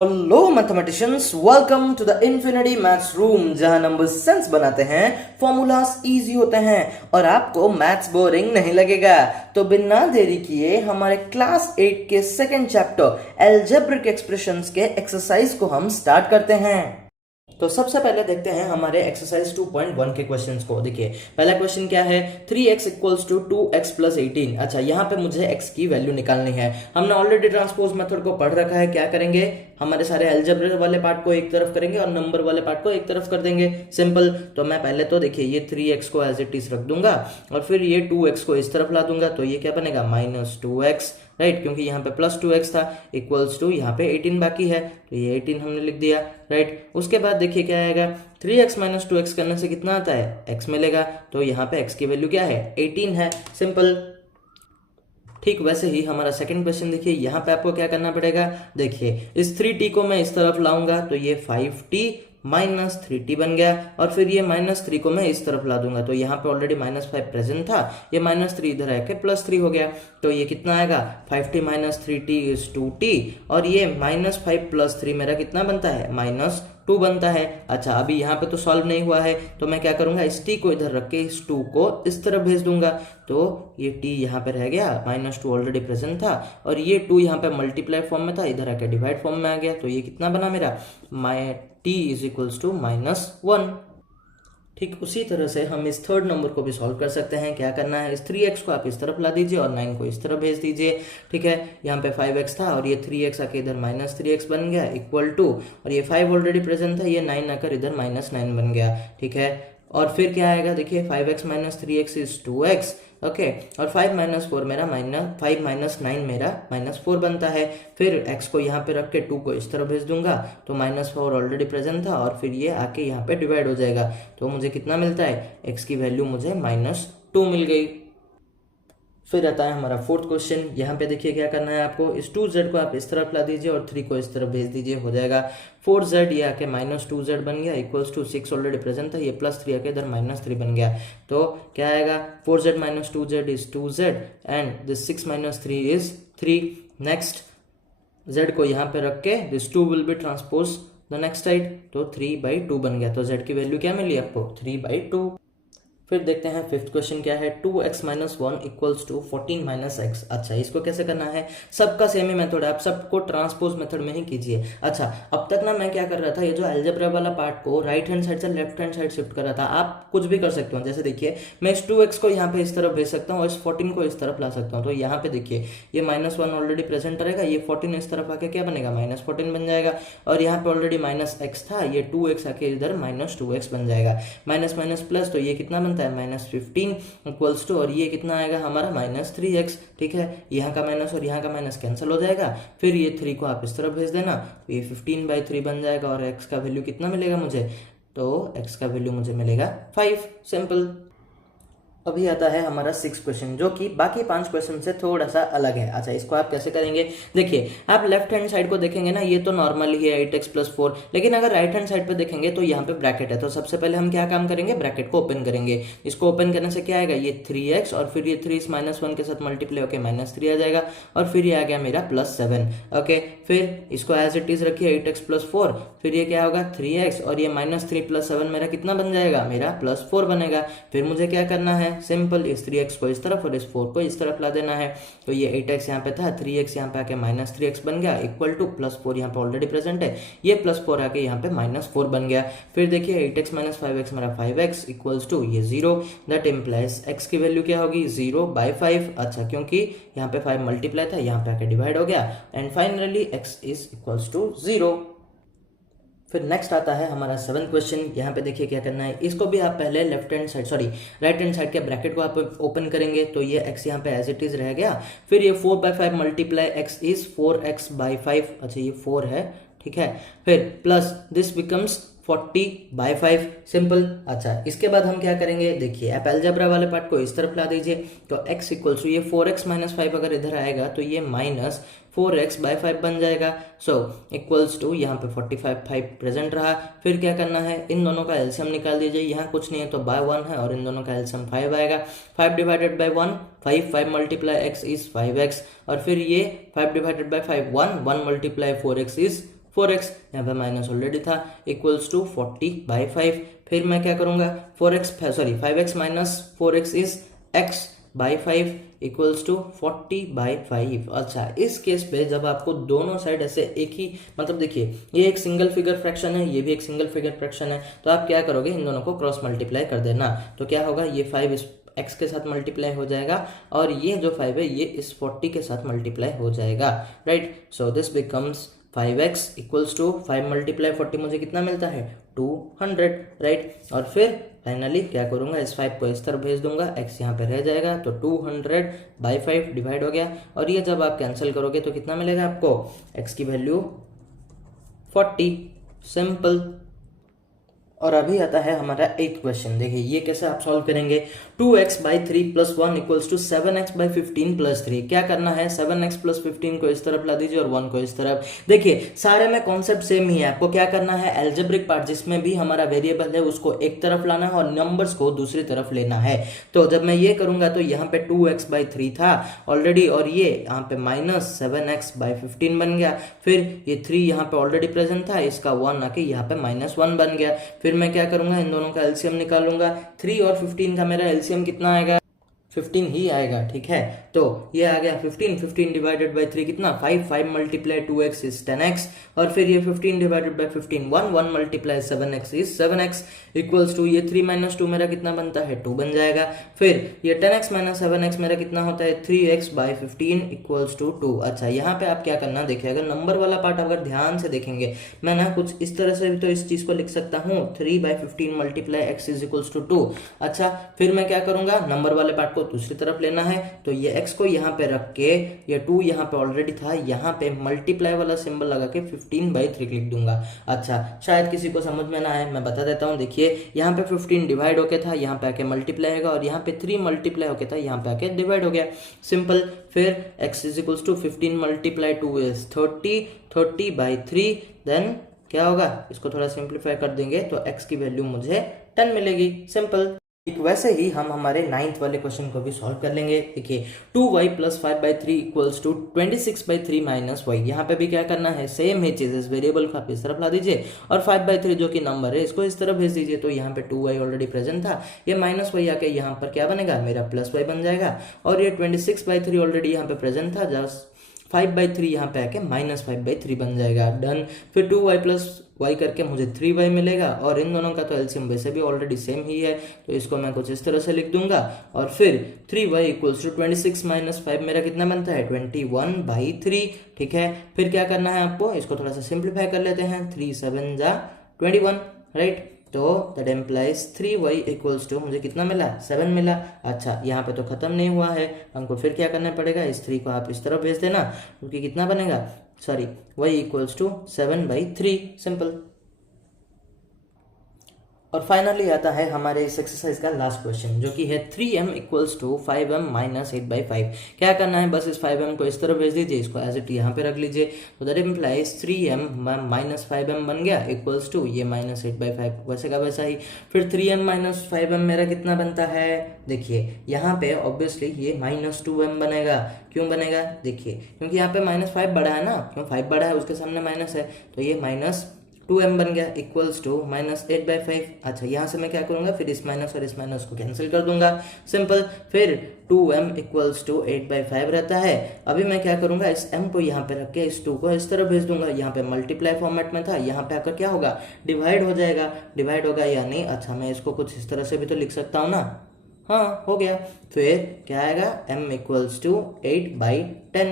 Hello mathematicians, welcome to the infinity maths room, जहां number sense बनाते हैं, formulas easy होते हैं और आपको मैथ्स बोरिंग नहीं लगेगा। तो बिना देरी किए हमारे क्लास 8 के सेकंड चैप्टर अलजेब्रिक एक्सप्रेशंस के एक्सरसाइज को हम स्टार्ट करते हैं। तो सबसे पहले देखते हैं हमारे एक्सरसाइज 2.1 के क्वेश्चंस को। देखिए पहला क्वेश्चन क्या है, 3x equals to 2x plus 18। अच्छा, यहाँ पे मुझे x की वैल्यू निकालनी है। हमने ऑलरेडी ट्रांसपोज मेथड को पढ़ रखा है। क्या करेंगे, हमारे सारे अलजेब्रिक वाले पार्ट को एक तरफ करेंगे और नंबर वाले पार्ट को एक तरफ कर देंगे। सिंपल। तो मैं पहले तो देखिए ये 3x को एज इट इज रख दूंगा और फिर ये 2x को इस तरफ ला दूंगा। तो ये क्या बनेगा, -2x, राइट, क्योंकि यहाँ पे प्लस 2x था, इक्वल्स टू यहाँ पे 18 बाकी है, तो ये 18 हमने लिख दिया, राइट। उसके बाद देखिए क्या आएगा, 3x माइनस 2x करने से कितना आता है, x मिलेगा। तो यहाँ पे x की वैल्यू क्या है, 18 है। सिंपल। ठीक वैसे ही हमारा सेकंड क्वेश्चन देखिए, यहाँ पे आपको क्या करना पड़ेगा। देखिए इस 3t को मैं इस तरफ लाऊंगा तो ये 5t माइनस 3t बन गया और फिर ये -3 को मैं इस तरफ ला दूंगा तो यहाँ पे ऑलरेडी -5 प्रेजेंट था, ये -3 इधर आके +3 हो गया। तो ये कितना आएगा, 5t minus 3t is 2t और ये -5 + 3 मेरा कितना बनता है, -2 बनता है। अच्छा, अभी यहाँ पे तो सॉल्व नहीं हुआ है तो मैं क्या करूंगा, इस t को इधर रख के इस 2 को इस तरफ भेज दूंगा। तो ये t यहाँ पे रह गया, -2 ऑलरेडी प्रेजेंट था और ये 2 यहाँ पे मल्टीप्लाई फॉर्म में था, इधर आके डिवाइड फॉर्म में आ गया। तो ये कितना बना मेरा, t इज इक्वल्स टू -1। ठीक उसी तरह से हम इस थर्ड नंबर को भी सॉल्व कर सकते हैं। क्या करना है, इस 3x को आप इस तरफ ला दीजिए और 9 को इस तरफ भेज दीजिए। ठीक है, यहाँ पे 5x था और ये 3x आके इधर -3x बन गया, इक्वल टू, और ये 5 ऑलरेडी प्रेजेंट था, ये 9 आकर इधर -9 बन गया। ठीक है, और फिर क्या आएगा, देखिए 5x minus 3x is 2x, okay, और 5 माइनस 4 मेरा -5 माइनस 9 मेरा -4 बनता है। फिर x को यहाँ पे रख के 2 को इस तरफ भेज दूंगा तो -4 ऑलरेडी प्रेजेंट था और फिर ये आके यहाँ पे डिवाइड हो जाएगा। तो मुझे कितना मिलता है, x की वैल्यू मुझे -2 मिल गई। फिर आता है हमारा फोर्थ क्वेश्चन। यहाँ पे देखिए क्या करना है आपको, इस 2z को आप इस तरफ ला दीजिए और 3 को इस तरफ भेज दीजिए, हो जाएगा 4z, ये आके -2z बन गया, इक्वल्स टू 6 ऑलरेडी प्रेजेंट था, ये +3 आके इधर -3 बन गया। तो क्या आएगा, 4z minus 2z is 2z and this 6 minus 3 is 3। Next z को यहाँ पे रख के this 2 will be transpose the next side, तो 3/2 बन गया। तो z की वैल्यू क्या मिली आपको, 3/2। फिर देखते हैं फिफ्थ क्वेश्चन क्या है, 2x minus 1 equals to 14 minus x. अच्छा, इसको कैसे करना है, सबका सेम ही मेथड है, आप सबको ट्रांसपोज मेथड में ही कीजिए। अच्छा, अब तक ना मैं क्या कर रहा था, ये जो अलजेब्रा वाला पार्ट को राइट हैंड साइड से लेफ्ट हैंड साइड शिफ्ट कर रहा था। आप कुछ भी कर सकते हो, जैसे देखिए मैं इस 2x को यहाँ पे इस तरफ भेज सकता हूँ और इस 14 को इस तरफ ला सकता हूँ। तो यहाँ पे देखिए ये -1 ऑलरेडी प्रेजेंट रहेगा, ये 14 इस तरफ आके क्या बनेगा, -14 बन जाएगा, और यहाँ पे ऑलरेडी -x था, ये 2x आके इधर -2x बन जाएगा। माइनस माइनस प्लस, तो ये कितना बनता है, -15 इक्वल्स टू, और ये कितना आएगा हमारा -3x। ठीक है, यहाँ का माइनस और यहाँ का माइनस कैंसिल हो जाएगा। फिर ये 3 को आप इस तरफ भेज देना, तो ये 15/3 बन जाएगा और x का वैल्यू कितना मिलेगा मुझे, तो x का वैल्यू मुझे मिलेगा 5। सिंपल। अभी आता है हमारा 6th क्वेश्चन, जो कि बाकी 5 क्वेश्चन से थोड़ा सा अलग है। अच्छा, इसको आप कैसे करेंगे, देखिए आप लेफ्ट हैंड साइड को देखेंगे ना, ये तो नॉर्मल ही है 8x + 4, लेकिन अगर राइट हैंड साइड पे देखेंगे तो यहाँ पे ब्रैकेट है। तो सबसे पहले हम क्या काम करेंगे, ब्रैकेट को ओपन करेंगे। इसको ओपन करने से क्या आएगा, ये 3x और फिर ये 3 इस -1 के साथ मल्टीप्लाई होकर -3 आ जाएगा और फिर ये आ गया मेरा +7। ओके, फिर इसको एज इट इज रखिए 8x + 4, फिर ये क्या होगा 3x और ये -3 + 7 मेरा कितना बन जाएगा, मेरा +4 बनेगा। फिर मुझे क्या करना है, सिंपल, इस 3x को इस तरफ और इस 4 को इस तरफ ला देना है। तो ये 8x यहाँ पे था, 3x यहाँ पे आके -3x बन गया, इक्वल टू +4 यहाँ पे ऑलरेडी प्रेजेंट है, ये +4 आके यहाँ पे -4 बन गया। फिर देखिए 8x - 5x मेरा 5x इक्वल्स टू ये 0, दैट इम्प्लाइज x की वैल्यू क्या होगी, 0/5। अच्छा, क्योंकि यहाँ पे 5 मल्टीप्लाई था, यहाँ पे आके डिवाइड हो गया and finally x is equals to 0। फिर नेक्स्ट आता है हमारा 7th क्वेश्चन। यहाँ पे देखिए क्या करना है, इसको भी आप पहले राइट हैंड साइड के ब्रैकेट को आप ओपन करेंगे तो ये x यहाँ पे एज इट इज रह गया। फिर ये 4/5 मल्टीप्लाई x इज 4x/5। अच्छा, ये 4 है, ठीक है, फिर प्लस दिस बिकम्स 40/5 सिंपल। अच्छा, इसके बाद हम क्या करेंगे, देखिए आप अलजेब्रा वाले पार्ट को इस तरफ ला दीजिए, तो x इक्वल्स टू ये 4x माइनस 5 अगर इधर आएगा तो ये माइनस 4x/5 बन जाएगा। सो इक्वल्स टू यहाँ पे 45/5 प्रेजेंट रहा। फिर क्या करना है, इन दोनों का एलसीएम निकाल दीजिए, यहाँ कुछ नहीं है तो बाय 1 है और इन दोनों का एलसीएम 5 आएगा। 5 divided by 1 5, 5 multiply x is 5x, और फिर ये 5 divided by 5 1, 1 multiply 4x is 4x, यहाँ पे माइनस ऑलरेडी था, इक्वल्स टू 40/5। फिर मैं क्या करूंगा, 5x minus 4x is x/5 equals to 40/5। अच्छा, इस केस पे जब आपको दोनों साइड ऐसे एक ही, मतलब देखिए ये एक सिंगल फिगर फ्रैक्शन है, ये भी एक सिंगल फिगर फ्रैक्शन है, तो आप क्या करोगे, इन दोनों को क्रॉस मल्टीप्लाई कर देना। तो क्या होगा, ये 5 इस x के साथ मल्टीप्लाई हो जाएगा और ये जो 5 है ये इस 40 के साथ मल्टीप्लाई हो जाएगा, right. So this becomes 5x equals to 5 multiply 40 मुझे कितना मिलता है, 200, राइट। और फिर फाइनली क्या करूंगा, इस 5 को इस तरफ भेज दूंगा, x यहाँ पे रह जाएगा, तो 200/5 डिवाइड हो गया। और ये जब आप कैंसिल करोगे तो कितना मिलेगा आपको, x की वैल्यू 40, सिंपल। और अभी आता है हमारा एक क्वेश्चन, देखिए ये कैसे आप सॉल्व करेंगे। 2x/3 + 1 equals to 7x/15 + 3। क्या करना है, 7x + 15 को इस तरफ ला दीजिए और 1 को इस तरफ। देखिए सारे में कॉन्सेप्ट सेम ही है, आपको क्या करना है, एल्जेब्रिक पार्ट जिसमें भी हमारा वेरिएबल है उसको एक तरफ लाना है और नंबर्स को दूसरी तरफ लेना है। तो जब मैं ये करूंगा तो यहाँ पे 2x/3 था ऑलरेडी, और ये यहाँ पे माइनस 7x/15 बन गया। फिर ये 3 यहाँ पे ऑलरेडी प्रेजेंट था, इसका 1 आके यहाँ पे -1 बन गया। फिर मैं क्या करूंगा, इन दोनों का एलसीएम निकालूंगा। 3 और 15 का मेरा एलसीएम कितना आएगा, 15 ही आएगा, ठीक है। तो ये आ गया 15 डिवाइडेड बाय 3 कितना, 5 मल्टीप्लाई 2x इज 10x, और फिर ये 15 divided by 15 1 multiply 7x is 7x equals to ये 3 - 2 मेरा कितना बनता है, 2 बन जाएगा। फिर ये 10x - 7x मेरा कितना होता है, 3x/15 इक्वल्स टू 2। अच्छा, यहाँ पे आप क्या करना, देखिए अगर नंबर वाला पार्ट अगर ध्यान से देखेंगे, मैं ना कुछ इस तरह से भी तो इस चीज को लिख सकता हूँ, 3/15 multiply x is equals to 2। अच्छा, फिर मैं क्या करूंगा, नंबर वाले पार्ट को दूसरी तरफ लेना है, तो ये x को यहाँ पे रख के, ये 2 यहाँ पे ऑलरेडी था, यहाँ पे मल्टीप्लाई वाला सिंबल लगा के 15/3 लिख दूंगा। अच्छा, शायद किसी को समझ में ना आए, मैं बता देता हूँ। देखिए यहाँ पे 15 डिवाइड होके था, यहाँ पे आके मल्टीप्लाई होगा, और यहाँ पे 3 मल्टीप्लाई होके था, यहाँ पे आके डिवाइड हो गया, सिंपल। फिर x is equals to 15 multiply 2 is 30/3, then क्या होगा, इसको थोड़ा सिंप्लीफाई कर देंगे तो x की वैल्यू मुझे 10 मिलेगी, सिंपल। एक वैसे ही हम हमारे 9th वाले क्वेश्चन को भी सॉल्व कर लेंगे। देखिए 2y + 5/3 इक्वल्स टू 26/3 - y। यहाँ पे भी क्या करना है, सेम ही चीज, इस वेरिएबल को आप इस तरफ ला दीजिए और 5/3 जो कि नंबर है इसको इस तरफ भेज दीजिए। तो यहाँ पे 2y ऑलरेडी प्रेजेंट था, ये -y आके यहाँ पर क्या बनेगा, मेरा +y बन जाएगा। और ये 26/3 ऑलरेडी यहाँ पे प्रेजेंट था, जस्ट 5/3 यहाँ पे आके -5/3 बन जाएगा, डन। फिर 2y + y करके मुझे 3y मिलेगा, और इन दोनों का तो एलसीएम वैसे भी ऑलरेडी सेम ही है, तो इसको मैं कुछ इस तरह से लिख दूंगा। और फिर 3y इक्वल्स टू 26 - 5 मेरा कितना बनता है, 21/3, ठीक है। फिर क्या करना है आपको, इसको थोड़ा सा सिंप्लीफाई कर लेते हैं, 3 × 7 = 21, राइट। तो that employees 3y equals to मुझे कितना मिला, 7 मिला। अच्छा, यहाँ पे तो खत्म नहीं हुआ है, हमको फिर क्या करना पड़ेगा, इस 3 को आप इस तरफ भेज देना, क्योंकि कितना बनेगा, sorry, y equals to 7/3, simple. और फाइनली आता है हमारे इस एक्सरसाइज का लास्ट क्वेश्चन, जो कि है 3m इक्वल्स टू 5m - 8/5। क्या करना है, बस इस 5m को इस तरफ भेज दीजिए, इसको एज इट यहाँ पे रख लीजिए। तो दैट इम्प्लाइज 3m - 5m बन गया इक्वल्स टू ये -8/5, वैसे का वैसा ही। फिर 3m - 5m मेरा कितना बनता है, देखिए यहाँ पे ऑब्वियसली ये -2m बनेगा। क्यों बनेगा, देखिए क्योंकि यहाँ पे -5 बड़ा है ना, क्यों 5 बड़ा है उसके सामने माइनस है, तो ये -2m बन गया इक्वल्स टू -8/5। अच्छा, यहाँ से मैं क्या करूंगा, फिर इस माइनस और इस माइनस को कैंसिल कर दूंगा, सिंपल। फिर 2m इक्वल्स टू 8/5 रहता है। अभी मैं क्या करूंगा, इस m को यहाँ पे रख के इस 2 को इस तरह भेज दूंगा, यहाँ पे मल्टीप्लाई फॉर्मेट में था, यहाँ पे आकर क्या होगा, डिवाइड हो जाएगा, डिवाइड होगा या नहीं। अच्छा, मैं इसको कुछ इस तरह से भी तो लिख सकता हूँ ना, हाँ हो गया। फिर क्या आएगा, m इक्वल्स टू 8/10।